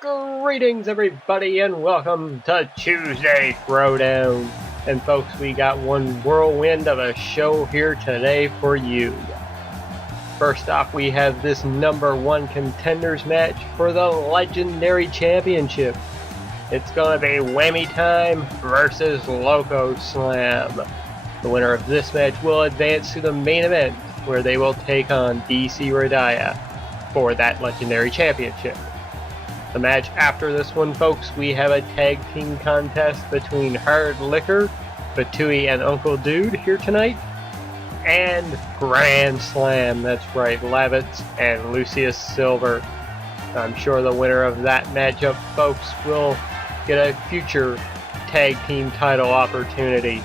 Greetings everybody and welcome to Tuesday Throwdown. And folks, we got one whirlwind of a show here today for you. First off, we have this #1 contenders match for the Legendary Championship. It's gonna be Whammytime versus Locoslam. The winner of this match will advance to the main event, where they will take on DCRediah for that Legendary Championship. The match after this one, folks, we have a tag team contest between Hard Liquor, Batui and Uncle Dude here tonight, and Grand Slam, that's right, Lavitz and Lucius Silver. I'm sure the winner of that matchup, folks, will get a future tag team title opportunity.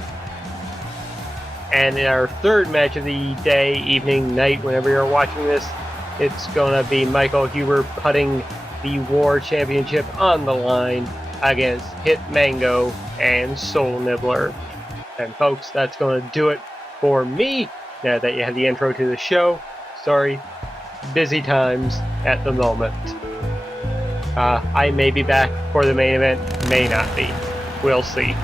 And in our third match of the day, evening, night, whenever you're watching this, it's gonna be Michael Huber putting the War Championship on the line against Hit Mango and Soul Nibbler. And folks, that's going to do it for me. Now that you have the intro to the show, sorry, busy times at the moment. I may be back for the main event, may not be. We'll see.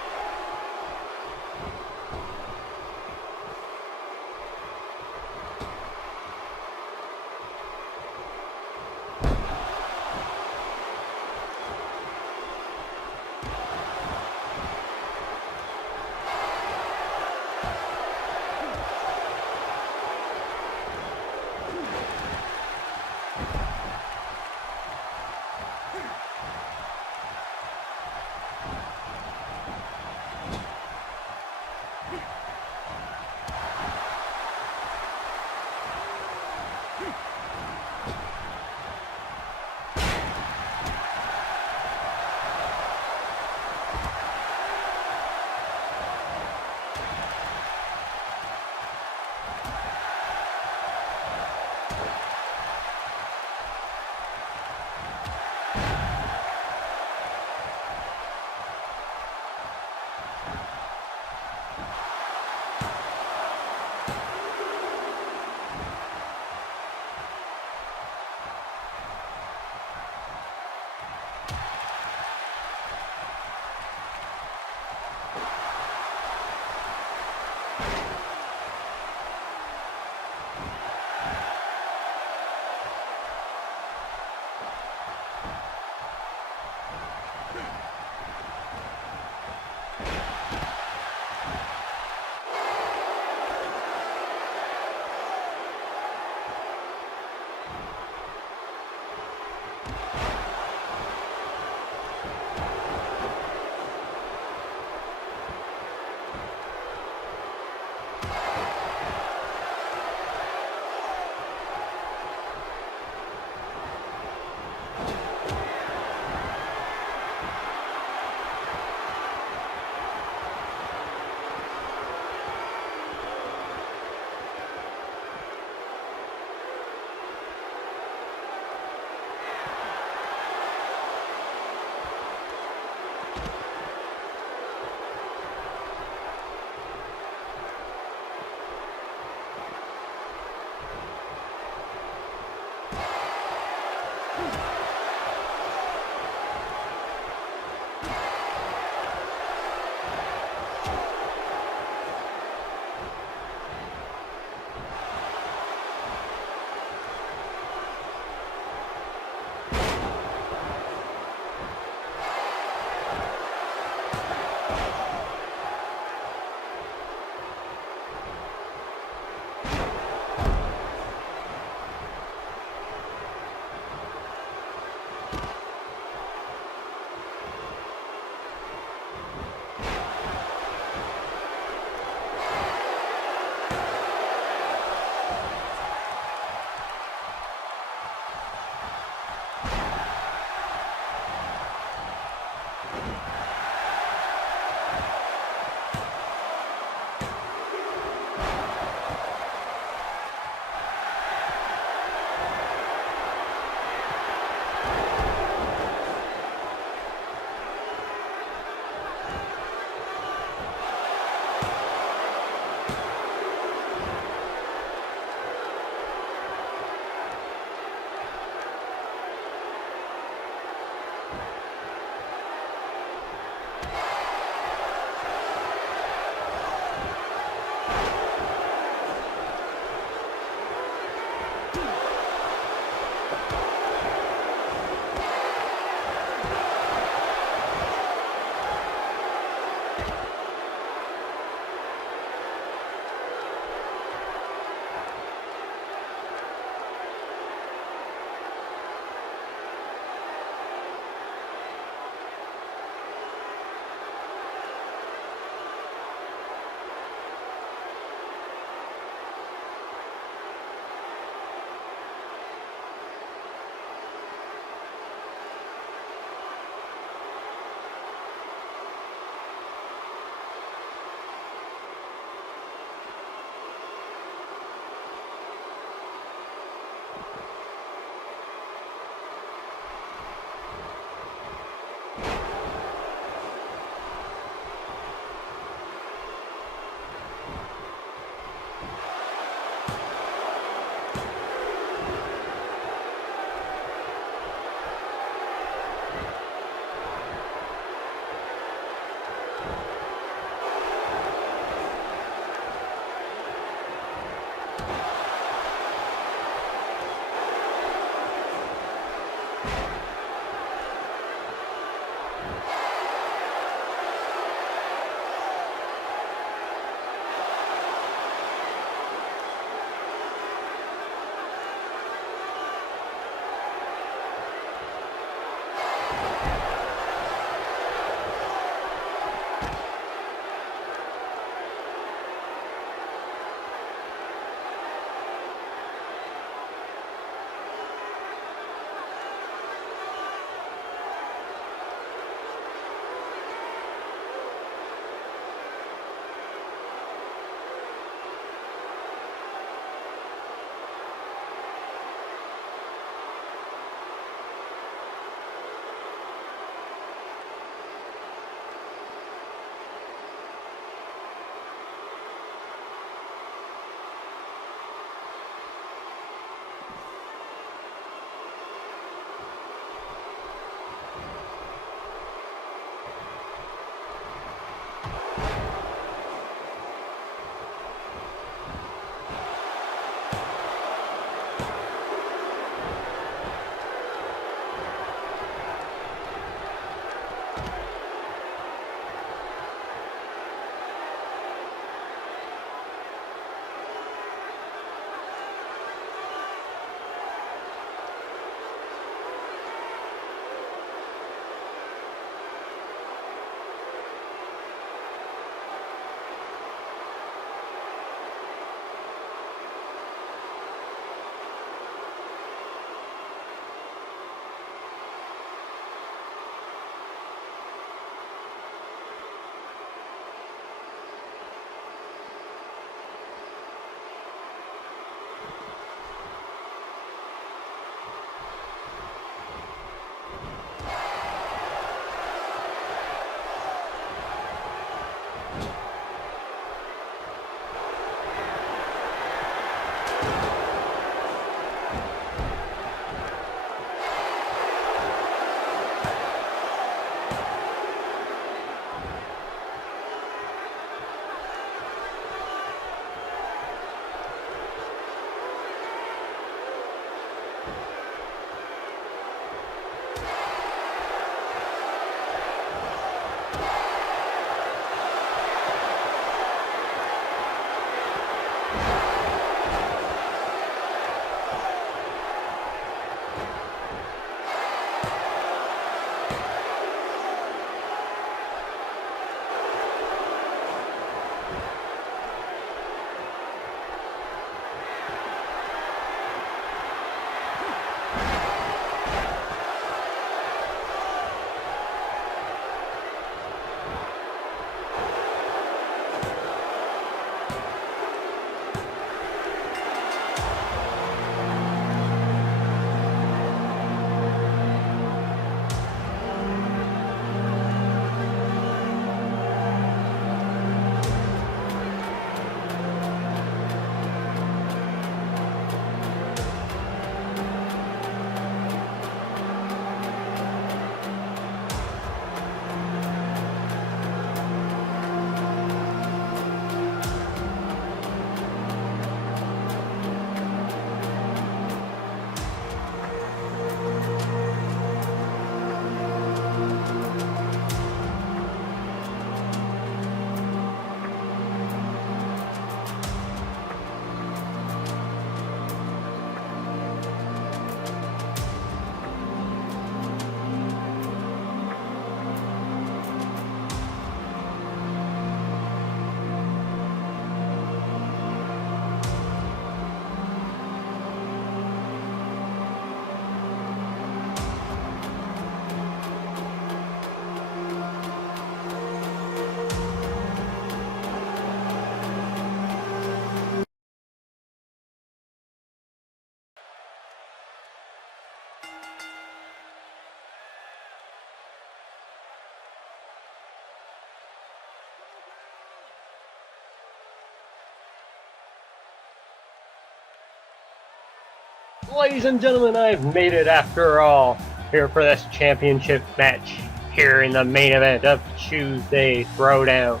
Ladies and gentlemen, I've made it after all, here for this championship match, here in the main event of Tuesday Throwdown.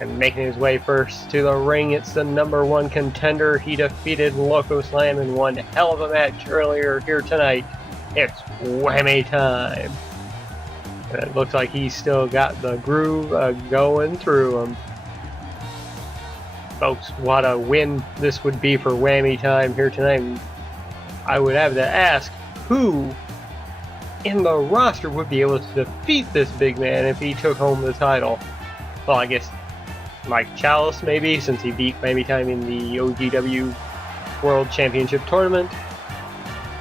And making his way first to the ring, it's the #1 contender. He defeated Locoslam in one hell of a match earlier here tonight. It's Whammytime. And it looks like he's still got the groove going through him. Folks, what a win this would be for Whammytime here tonight. I would have to ask, who in the roster would be able to defeat this big man if he took home the title? Well, I guess Mike Chalice maybe, since he beat Whammytime in the OGW World Championship Tournament.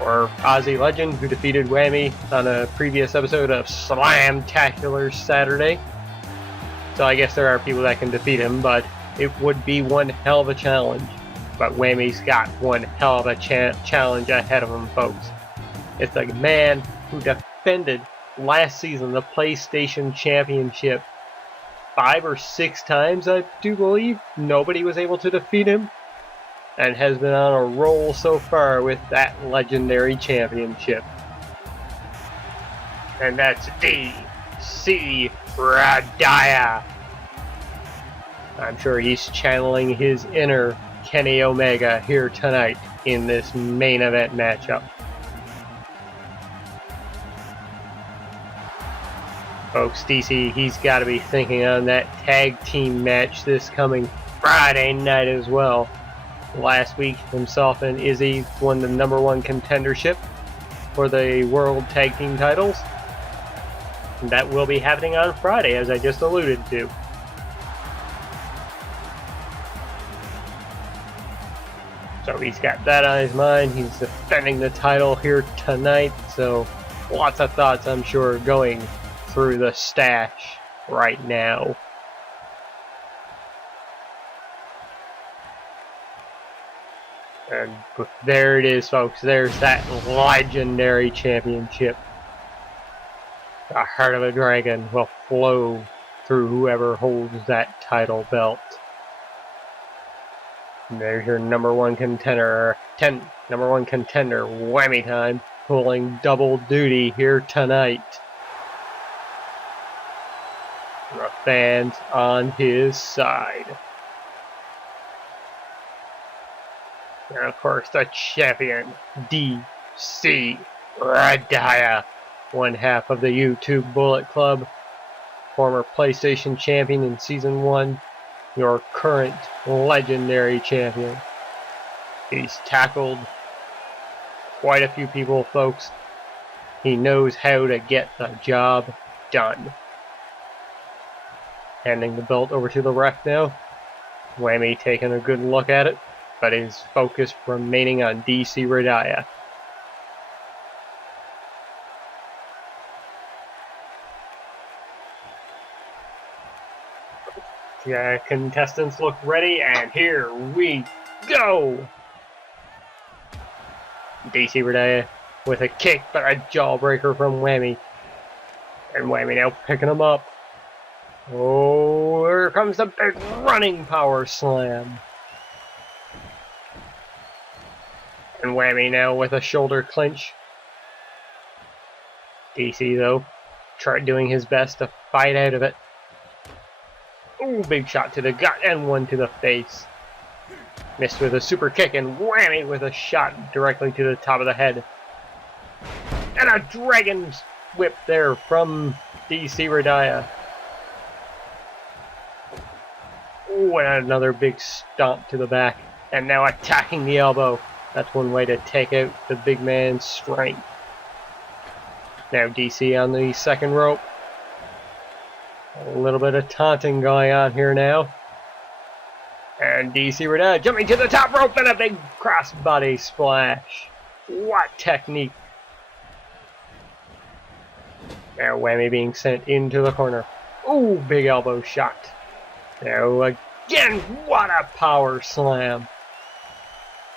Or Aussie Legend, who defeated Whammy on a previous episode of Slamtacular Saturday. So I guess there are people that can defeat him, but it would be one hell of a challenge. But Whammy's got one hell of a challenge ahead of him, folks. It's the man who defended last season the PlayStation Championship 5 or 6 times, I do believe. Nobody was able to defeat him, and has been on a roll so far with that legendary championship. And that's DCRediah. I'm sure he's channeling his inner Kenny Omega here tonight in this main event matchup. Folks, DC, he's got to be thinking on that tag team match this coming Friday night as well. Last week, himself and Izzy won the #1 contendership for the World Tag Team titles. And that will be happening on Friday, as I just alluded to. So he's got that on his mind. He's defending the title here tonight. So lots of thoughts, I'm sure, going through the stash right now. And there it is, folks. There's that legendary championship. The heart of a dragon will flow through whoever holds that title belt. And there's your #1 contender, #1 contender, Whammytime, pulling double duty here tonight. The fans on his side. And of course, the champion, DCRediah, one half of the YouTube Bullet Club, former PlayStation champion in Season 1, your current legendary champion. He's tackled quite a few people, folks. He knows how to get the job done. Handing the belt over to the ref now. Whammy taking a good look at it, but his focus remaining on DCRediah. Yeah, contestants look ready, and here we go! DCRediah with a kick, but a jawbreaker from Whammy. And Whammy now picking him up. Oh, here comes the big running power slam. And Whammy now with a shoulder clinch. DC, though, tried doing his best to fight out of it. Ooh, big shot to the gut and one to the face. Missed with a super kick, and Whammy with a shot directly to the top of the head. And a dragon's whip there from DCRediah. Ooh, and another big stomp to the back. And now attacking the elbow. That's one way to take out the big man's strength. Now DC on the second rope. A little bit of taunting going on here now. And DCRediah jumping to the top rope and a big crossbody splash. What technique. Now Whammy being sent into the corner. Ooh, big elbow shot. Now again, what a power slam.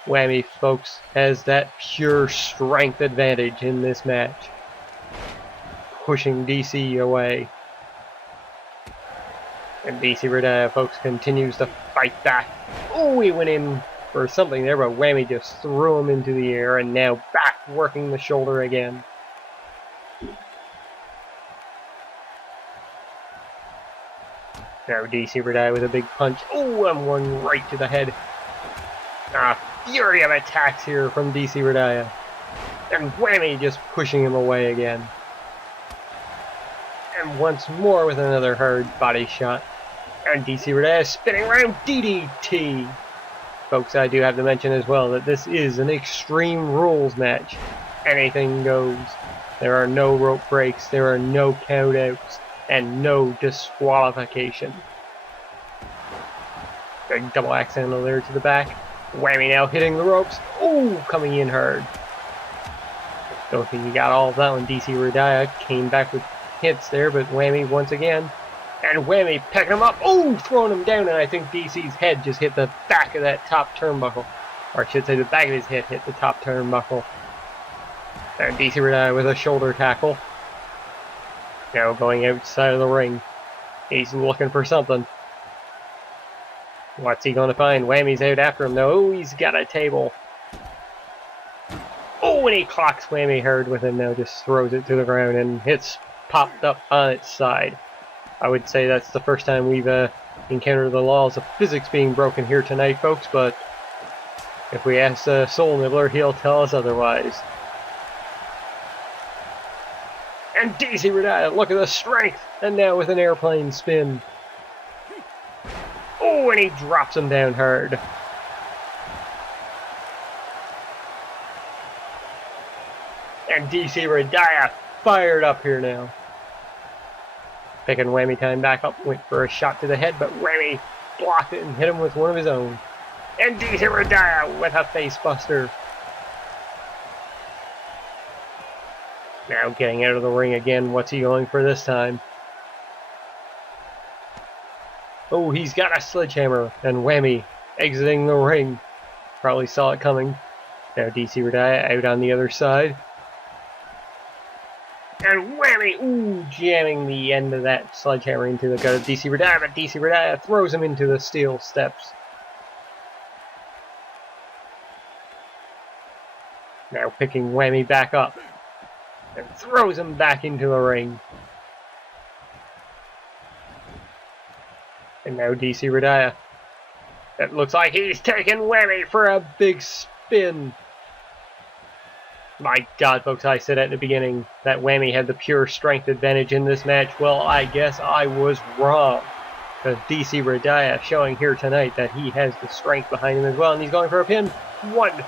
Whammy, folks, has that pure strength advantage in this match. Pushing DC away. And DCRediah, folks, continues to fight back. Oh, he went in for something there, but Whammy just threw him into the air, and now back working the shoulder again. Now DCRediah with a big punch. Oh, and one right to the head. A fury of attacks here from DCRediah. And Whammy just pushing him away again. And once more with another hard body shot. And DCRediah spinning around DDT. Folks, I do have to mention as well that this is an Extreme Rules match. Anything goes. There are no rope breaks, there are no countouts, and no disqualification. Big double axe handle there to the back. Whammy now hitting the ropes. Ooh, coming in hard. Don't think he got all of that one. DCRediah came back with hits there, but Whammy once again. And Whammy picking him up. Ooh, throwing him down, and I think DC's head just hit the back of that top turnbuckle. Or I should say the back of his head hit the top turnbuckle. And DCRediah with a shoulder tackle. Now going outside of the ring. He's looking for something. What's he going to find? Whammy's out after him. No, he's got a table. Oh, and he clocks Whammy hard with him now. Just throws it to the ground, and it's popped up on its side. I would say that's the first time we've encountered the laws of physics being broken here tonight, folks, but if we ask Soul Nibbler, he'll tell us otherwise. And DCRediah, look at the strength! And now with an airplane spin. Oh, and he drops him down hard. And DCRediah fired up here now. Picking Whammytime back up, went for a shot to the head, but Whammy blocked it and hit him with one of his own. And DCRediah with a face buster. Now getting out of the ring again. What's he going for this time? Oh, he's got a sledgehammer. And Whammy exiting the ring. Probably saw it coming. Now DCRediah out on the other side. And Whammy, ooh, jamming the end of that sledgehammer into the gut of DCRediah, but DCRediah throws him into the steel steps. Now picking Whammy back up. And throws him back into the ring. And now DCRediah. It looks like he's taking Whammy for a big spin. My God, folks, I said at the beginning that Whammy had the pure strength advantage in this match. Well, I guess I was wrong. Because DCRediah showing here tonight that he has the strength behind him as well. And he's going for a pin. 1,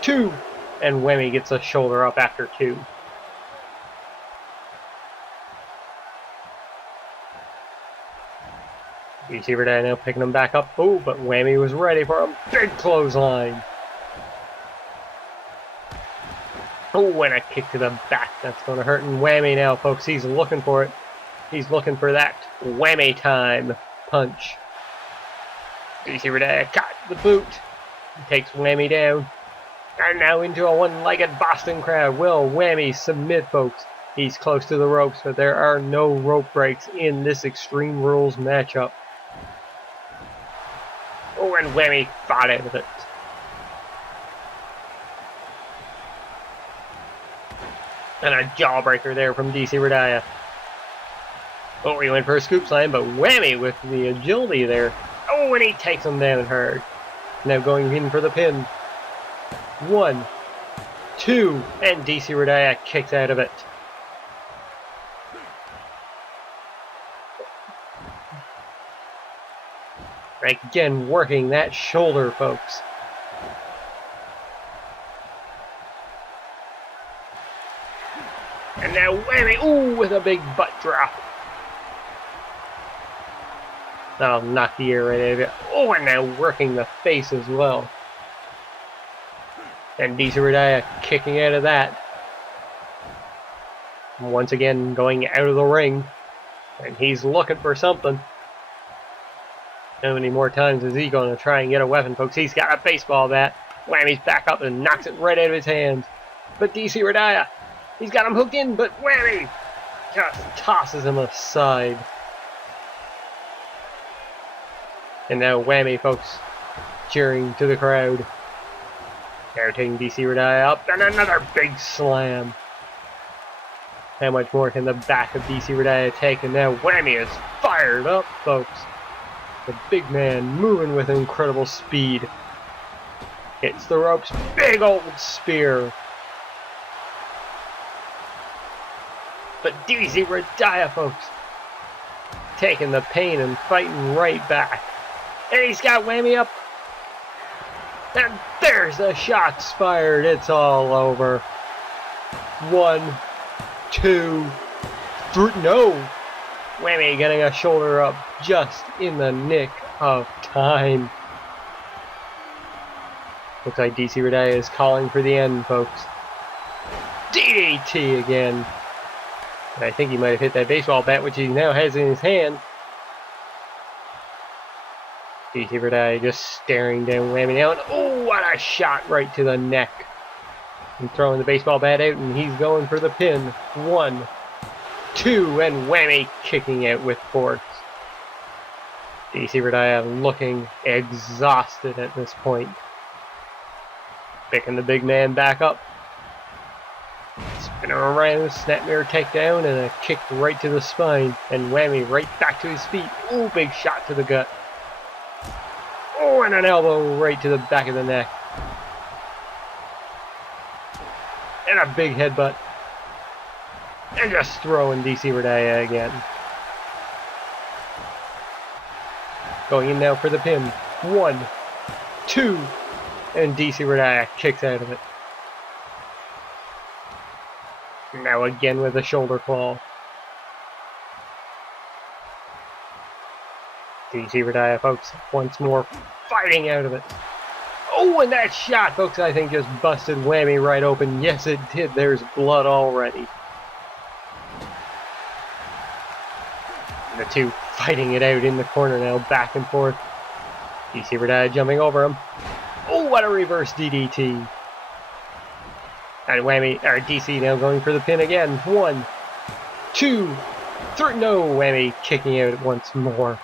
2. And Whammy gets a shoulder up after 2. DCRediah now picking him back up. Oh, but Whammy was ready for a big clothesline. Oh, and a kick to the back. That's going to hurt. And Whammy now, folks, he's looking for it. He's looking for that Whammytime punch. DCRediah got the boot. He takes Whammy down. And now into a one-legged Boston Crab. Will Whammy submit, folks? He's close to the ropes, but there are no rope breaks in this Extreme Rules matchup. Oh, and Whammy fought out of it. And a jawbreaker there from DCRediah. Oh, he went for a scoop slam, but Whammy with the agility there. Oh, and he takes him down hard. Now going in for the pin. 1, 2, and DCRediah kicks out of it. Again, working that shoulder, folks. And now Whammy, ooh, with a big butt drop. That'll knock the air right out of it. Oh, and now working the face as well. And DCRediah kicking out of that. Once again, going out of the ring. And he's looking for something. How many more times is he going to try and get a weapon, folks? He's got a baseball bat. Whammy's back up and knocks it right out of his hands. But DCRediah, he's got him hooked in, but Whammy just tosses him aside. And now Whammy, folks, cheering to the crowd. Now taking DCRediah up, and another big slam. How much more can the back of DCRediah take? And now Whammy is fired up, folks. The big man moving with incredible speed. Hits the ropes, big old spear. But DCRediah, folks, taking the pain and fighting right back. And he's got Whammy up. And there's the shots fired. It's all over. 1, 2, 3. No! Whammy getting a shoulder up just in the nick of time. Looks like DCRediah is calling for the end, folks. DDT again. And I think he might have hit that baseball bat, which he now has in his hand. DCRediah just staring down Whammy now. And oh, what a shot right to the neck. And throwing the baseball bat out, and he's going for the pin. 1, 2, and Whammy kicking out with force. DCRediah looking exhausted at this point. Picking the big man back up. Spinning around, snap mirror takedown, and a kick right to the spine. And Whammy right back to his feet. Ooh, big shot to the gut. Oh, and an elbow right to the back of the neck. And a big headbutt. And just throwing DCRediah again. Going in now for the pin. 1, 2, and DCRediah kicks out of it. Now again with a shoulder claw. DCRediah, folks, once more fighting out of it. Oh, and that shot, folks, I think just busted Whammy right open. Yes, it did. There's blood already. The two fighting it out in the corner now, back and forth. DCRediah jumping over him. Oh, what a reverse DDT. And Whammy, or DC now going for the pin again. 1, 2, 3. No, Whammy kicking out once more.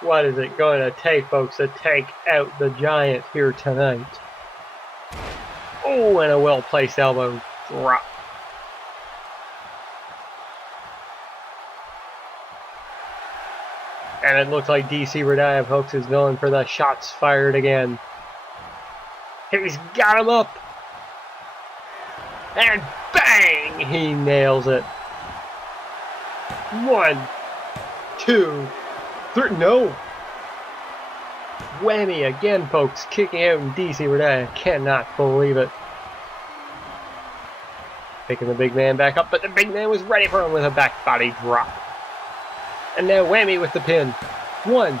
What is it going to take, folks, to take out the Giant here tonight? Oh, and a well-placed elbow drop. And it looks like DCRediah, folks, is going for the shots fired again. He's got him up. And bang! He nails it. 1, 2, 3. No! Whammy again, folks, kicking out, and DCRediah cannot believe it. Picking the big man back up, but the big man was ready for him with a back body drop. And now Whammy with the pin. 1,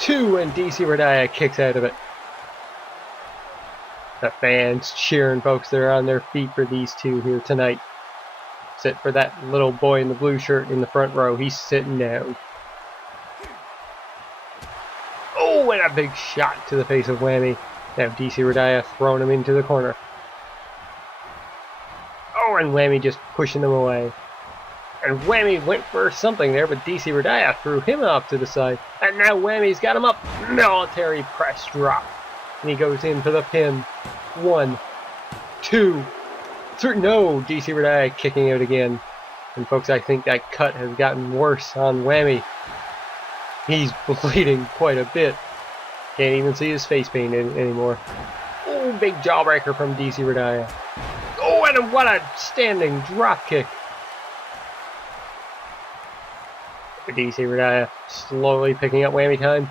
2, and DCRediah kicks out of it. The fans cheering, folks. They're on their feet for these two here tonight. Except for that little boy in the blue shirt in the front row. He's sitting down. Oh, and a big shot to the face of Whammy. Now DCRediah throwing him into the corner. Oh, and Whammy just pushing them away. And Whammy went for something there, but DCRediah threw him off to the side. And now Whammy's got him up. Military press drop. And he goes in for the pin. 1, 2, 3. No, DCRediah kicking out again. And folks, I think that cut has gotten worse on Whammy. He's bleeding quite a bit. Can't even see his face paint anymore. Oh, big jawbreaker from DCRediah. Oh, and what a standing drop kick. DCRediah slowly picking up Whammytime.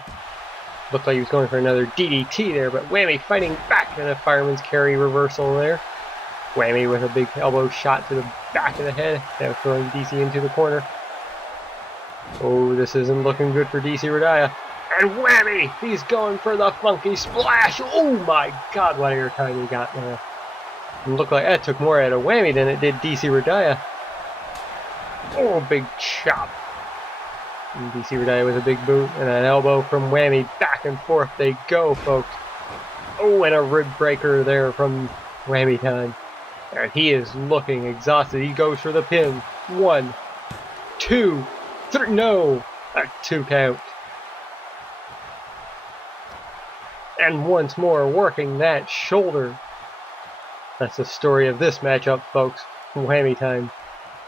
Looked like he was going for another DDT there, but Whammy fighting back in a fireman's carry reversal there. Whammy with a big elbow shot to the back of the head. Now throwing DC into the corner. Oh, this isn't looking good for DCRediah. And Whammy! He's going for the funky splash! Oh my god, what airtime he got there. It looked like that took more out of Whammy than it did DCRediah. Oh, big chop. And DCRediah with a big boot and an elbow from Whammy. Back and forth they go, folks. Oh, and a rib breaker there from Whammytime. And he is looking exhausted. He goes for the pin. 1, 2, 3. No! A 2 count. And once more working that shoulder. That's the story of this matchup, folks. Whammytime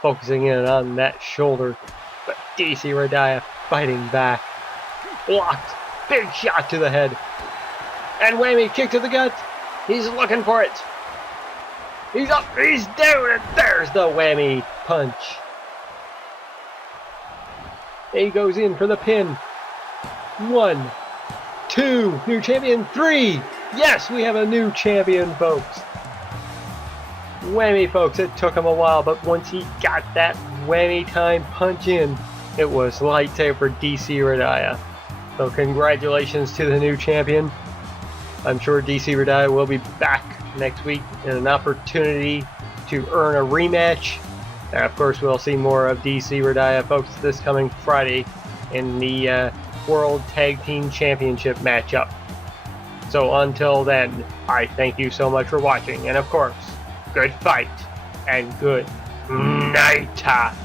focusing in on that shoulder. But DCRediah fighting back. Blocked. Big shot to the head. And Whammy kick to the gut. He's looking for it. He's up. He's down. And there's the Whammy punch. He goes in for the pin. 1, 2. New champion. 3. Yes, we have a new champion, folks. Whammy, folks. It took him a while, but once he got that Whammytime punch in, it was lightsaber for DCRediah. So congratulations to the new champion. I'm sure DCRediah will be back next week in an opportunity to earn a rematch. And of course, we'll see more of DCRediah, folks, this coming Friday in the World Tag Team Championship matchup. So until then, I thank you so much for watching. And of course, good fight and good night.